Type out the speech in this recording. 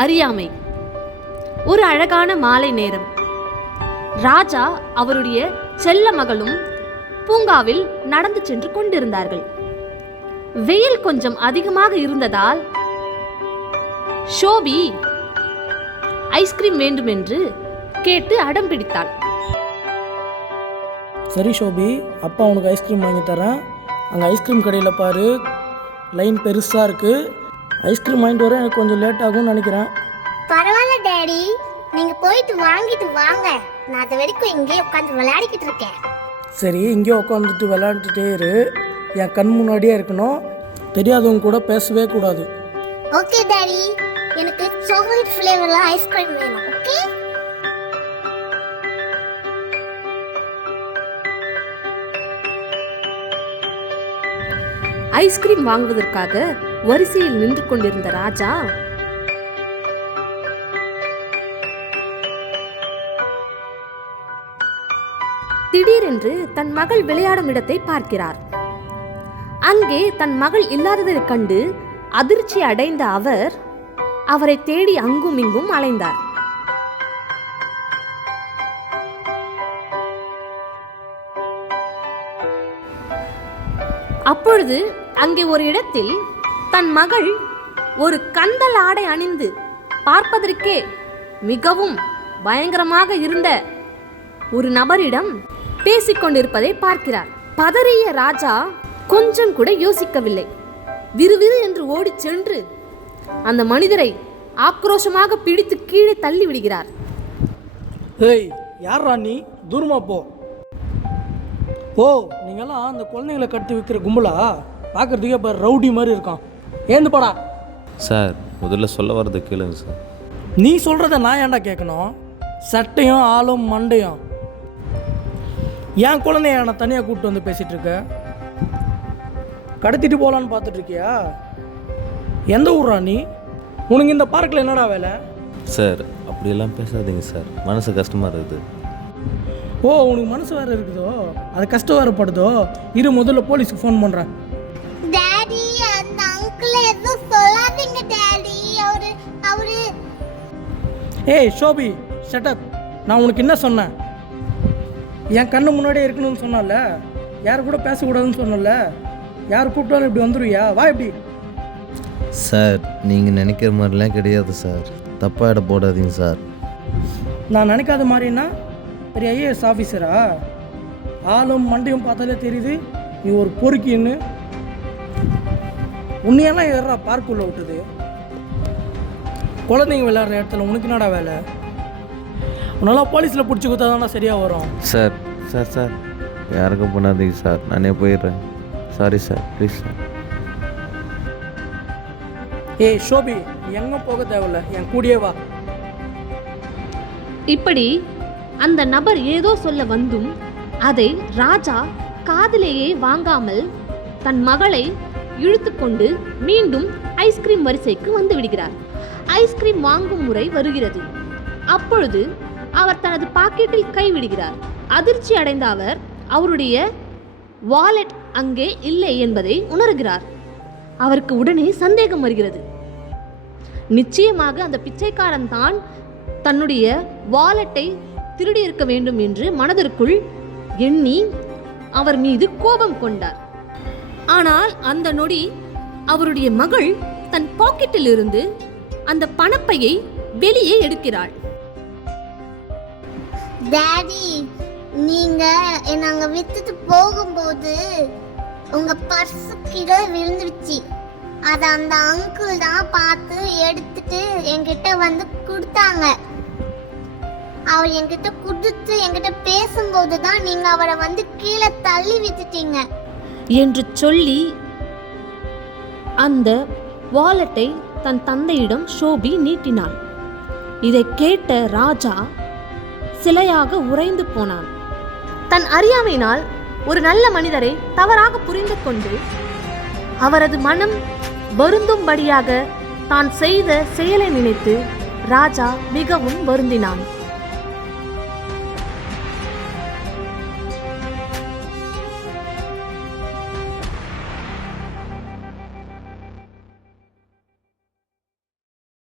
அறியாமை. ஒரு அழகான மாலை நேரம். ராஜா அவருடைய செல்ல மகளும் பூங்காவில் நடந்து சென்று கொண்டிருந்தார்கள். வெயில் கொஞ்சம் அதிகமாக இருந்ததால் ஷோபி ஐஸ்கிரீம் வேண்டும் என்று கேட்டு அடம் பிடித்தாள். சரி ஷோபி, அப்பா உனக்கு ஐஸ்கிரீம் வாங்கி தரேன். அங்கே ஐஸ்கிரீம் கடையில் பாரு, லைன் பெருசாக இருக்குது. ஐஸ்கிரீம் வாங்கிட்டு வர எனக்கு கொஞ்சம் லேட் ஆகும்னு நினைக்கிறேன். பரவாயில்ல டேடி, நீங்கள் போயிட்டு வாங்கிட்டு வாங்க. நான் அது வரைக்கும் இங்கே உட்காந்து விளையாடிக்கிட்டு இருக்கேன். சரி, இங்கே உட்காந்துட்டு விளையாண்டுட்டே இரு. என் கண் முன்னாடியே இருக்கணும். தெரியாதவங்க கூட பேசவே கூடாது. ஓகே டாடி, எனக்கு சாக்லேட் ஃப்ளேவர்ல ஐஸ்கிரீம் வேணும். ஓகே. ஐஸ்கிரீம் வாங்குவதற்காக வரிசையில் நின்று கொண்டிருந்த ராஜா திடீரென்று தன் மகள் விளையாடும் இடத்தை பார்க்கிறார். அங்கே தன் மகள் இல்லாததைக் கண்டு அதிர்ச்சி அடைந்த அவர் அவரை தேடி அங்கும் இங்கும் அலைந்தார். அப்பொழுது அங்கே ஒரு இடத்தில் தன் மகள் ஒரு கந்தல் ஆடை அணிந்து பார்ப்பதற்கே மிகவும் பயங்கரமாக இருந்த ஒரு நபரிடம் பேசிக்கொண்டிருப்பதை பார்க்கிறார். பதறிய ராஜா கொஞ்சம் கூட யோசிக்கவில்லை. விறுவிறு என்று ஓடிச் சென்று அந்த மனிதரை ஆக்ரோஷமாக பிடித்து கீழே தள்ளி விடுகிறார். ஏய், யாரா நீ? தூரமா போ. ஓ, நீங்கெல்லாம் அந்த குழந்தைங்களை கட்டி வைக்கிற கும்பலா? பார்க்கறதுக்கே இப்போ ரவுடி மாதிரி இருக்கான். ஏந்து போடா. சார், முதல்ல சொல்ல வர்றது கேளுங்க சார். நீ சொல்கிறத நான் ஏன்டா கேட்கணும்? சட்டையும் ஆளும் மண்டையும். என் குழந்தைய நான் தனியாக கூப்பிட்டு வந்து பேசிகிட்டு இருக்க. கடத்திட்டு போகலான்னு பார்த்துட்ருக்கியா? எந்த ஊரா நீ? உனக்கு இந்த பார்க்கில் என்னடா வேலை? சார், அப்படியெல்லாம் பேசாதீங்க சார், மனசு கஷ்டமாக இருக்குது. ஓ, உனக்கு மனசு வேறு இருக்குதோ? அது கஷ்டம் வேறுபடுதோ? இரு, முதல்ல போலீஸுக்கு ஃபோன் பண்ணுறேன். டாடி, அந்த அங்கிள் எதுவும் சொல்லாதீங்க டாடி. அவரு ஏய் ஷோபி, ஷட்டப். நான் உனக்கு என்ன சொன்னேன்? என் கண்ணு முன்னாடியே இருக்கணும்னு சொன்னல. யாரு கூட பேசக்கூடாதுன்னு சொன்னல. யார் கூப்பிட்டாலும் இப்படி வந்துடுவியா? வா இப்படி. சார், நீங்கள் நினைக்கிற மாதிரிலாம் கிடையாது சார், தப்பாக இட போடாதீங்க சார். நான் நினைக்காத மாதிரின்னா பெரிய ஐஏஎஸ் ஆஃபீஸரா? ஆளும் மண்டையும் பார்த்தாலே தெரியுது நீ ஒரு பொறுக்கின்னு. உன்னையெல்லாம் எதா பார்க்குள்ளே விட்டுது? குழந்தைங்க விளையாடுற இடத்துல உனக்கு என்னடா வேலை? உன்னால போலீஸில் பிடிச்சி கொடுத்தாதானா சரியாக வரும். சார் சார் சார் யாருக்கும் பண்ணாதீங்க சார், நானே போயிடுறேன். Sorry sir, please sir. ஏய் ஷோபி, எங்கே போக தேவையில்ல, என் கூடயே வா. இப்படி அந்த நபர் ஏதோ சொல்ல வந்தும் அதை ராஜா காதிலேயே வாங்காமல் தன் மகளை இழுத்துக்கொண்டு மீண்டும் ஐஸ்கிரீம் வரிசைக்கு வந்து விடுகிறார். ஐஸ்கிரீம் வாங்கும் முறை வருகிறது. அப்பொழுது அவர் தனது பாக்கெட்டில் கைவிடுகிறார். அதிர்ச்சி அடைந்த அவர் அவருடைய வாலெட் அங்கே இல்லை என்பதை உணர்கிறார். அவருக்கு உடனே சந்தேகம் வருகிறது. நிச்சயமாக அந்த பிச்சைக்காரன் தான் தன்னுடைய வாலெட்டை திருடி இருக்க வேண்டும் என்று மனதிற்குள் எண்ணி அவர் மீது கோபம் கொண்டார். ஆனால் அந்த நொடி அவருடைய மகள் தன் பாக்கெட்டில் இருந்து அந்த பணப்பையை வெளியே எடுக்கிறாள். டாடி, நீங்க நாங்க வித்துட்டு போகும்போது உங்க பர்ஸ் கீழே விழுந்துருச்சு. அதை அந்த அங்கிள் தான் பார்த்து எடுத்துட்டு என்கிட்ட வந்து கொடுத்தாங்க. அவர் என்கிட்ட கொடுத்து என்கிட்ட பேசும்போது தான் நீங்க அவரை வந்து கீழே தள்ளி விட்டுட்டீங்க என்று சொல்லி அந்த வாலெட்டை தன் தந்தையிடம் ஷோபி நீட்டினாள். இதை கேட்ட ராஜா சிலையாக உறைந்து போனான். தன் அறியாமையினால் ஒரு நல்ல மனிதரை தவறாக புரிந்து கொண்டு அவரது மனம் வருந்தும்படியாக தான் செய்த செயலை நினைத்து ராஜா மிகவும் வருந்தினான்.